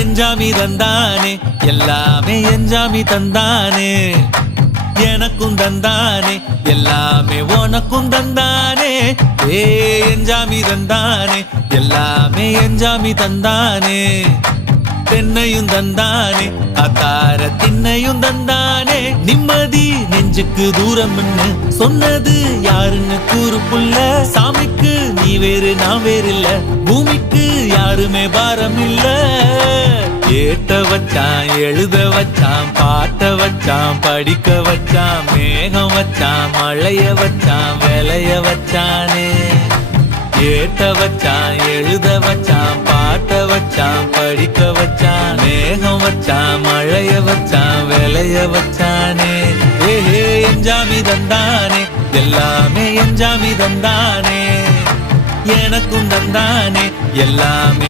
எஞ்சாமி தந்தானே எல்லாமே எஞ்சாமி தந்தானே எனக்கும் தந்தானே எல்லாமே உனக்கும் தந்தானே ஏ எஞ்சாமி தந்தானே எல்லாமே எஞ்சாமி தந்தானே தென்னையும் தந்தானே அத்தார திண்ணையும் தந்தானே நிம்மதி நெஞ்சுக்கு தூரம்னு சொன்னது யாருன்னு கூறு புள்ள சாமிக்கு நீ வேறு நான் வேறு இல்ல பூமிக்கு யாருமே பாரம் இல்ல ஏட்ட வச்சான் எழுத வச்சான் பாட்ட வச்சான் படிக்க வச்சான் மேகம் வச்சான் மழைய வச்சான் விளைய வச்சானே ஏட்ட வச்சான் எழுத வச்சான் பாட்ட வச்சான் படிக்க வச்சான் மேகம் வச்சான் மழைய வச்சான் விளைய வச்சானே ஏஹே எஞ்சாமி தந்தானே எல்லாமே எஞ்சாமி தந்தானே எனக்கும் தந்தானே எல்லாமே